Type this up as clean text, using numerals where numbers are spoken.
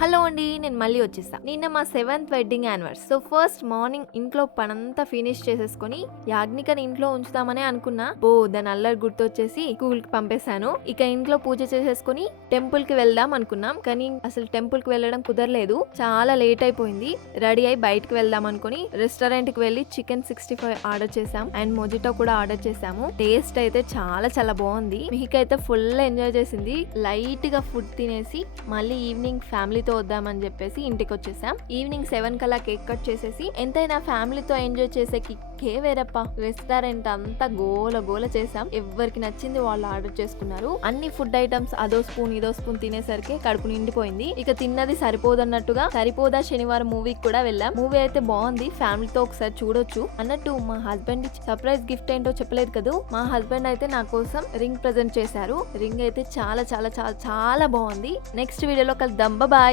Hello అండి, నేను మళ్ళీ వచ్చేసా. నిన్న మా 7th wedding anniversary. So first morning ఇంట్లో పనంతా ఫినిష్ చేసేసుకొని యాజ్ఞికని ఇంట్లో ఉంచుదామనే అనుకున్నా. దాని అల్లరి గుర్తొచ్చేసి స్కూల్ కి పంపేశాను. ఇక ఇంట్లో పూజ చేసేసుకొని టెంపుల్ కి వెళ్దాం అనుకున్నాం, కానీ అసలు టెంపుల్ కి వెళ్ళడం కుదరలేదు. చాలా లేట్ అయిపోయింది. రెడీ అయి బయటకు వెళ్దాం అనుకుని రెస్టారెంట్ కి వెళ్లి చికెన్ 65 ఆర్డర్ చేసాం అండ్ మొజిటో కూడా ఆర్డర్ చేసాము. టేస్ట్ అయితే చాలా చాలా బాగుంది. మీకైతే ఫుల్ ఎంజాయ్ చేసింది. లైట్ గా ఫుడ్ తినేసి మళ్ళీ ఈవినింగ్ ఫ్యామిలీతో వద్దామని చెప్పేసి ఇంటికి వచ్చేసాం. ఈవినింగ్ 7 కల్లా కేక్ కట్ చేసేసి ఎంతైనా ఫ్యామిలీతో ఎంజాయ్ చేసే కిక్కే వేరప్ప. రెస్టారెంట్ అంతా గోల చేసాం. ఎవరికి నచ్చింది వాళ్ళు ఆర్డర్ చేసుకున్నారు. అన్ని ఫుడ్ ఐటమ్స్ అదో స్పూన్ ఇదో స్పూన్ తినేసరికి కడుపు నిండిపోయింది. ఇక తిన్నది సరిపోదన్నట్టుగా సరిపోదా శనివారం మూవీకి కూడా వెళ్ళాం. మూవీ అయితే బాగుంది, ఫ్యామిలీతో ఒకసారి చూడొచ్చు. అన్నట్టు మా హస్బెండ్ సర్ప్రైజ్ గిఫ్ట్ ఏంటో చెప్పలేదు కదా. మా హస్బెండ్ అయితే నా కోసం రింగ్ ప్రెజెంట్ చేశారు. రింగ్ అయితే చాలా చాలా చాలా చాలా బాగుంది. నెక్స్ట్ వీడియోలో కలుద్దాం. బాయ్.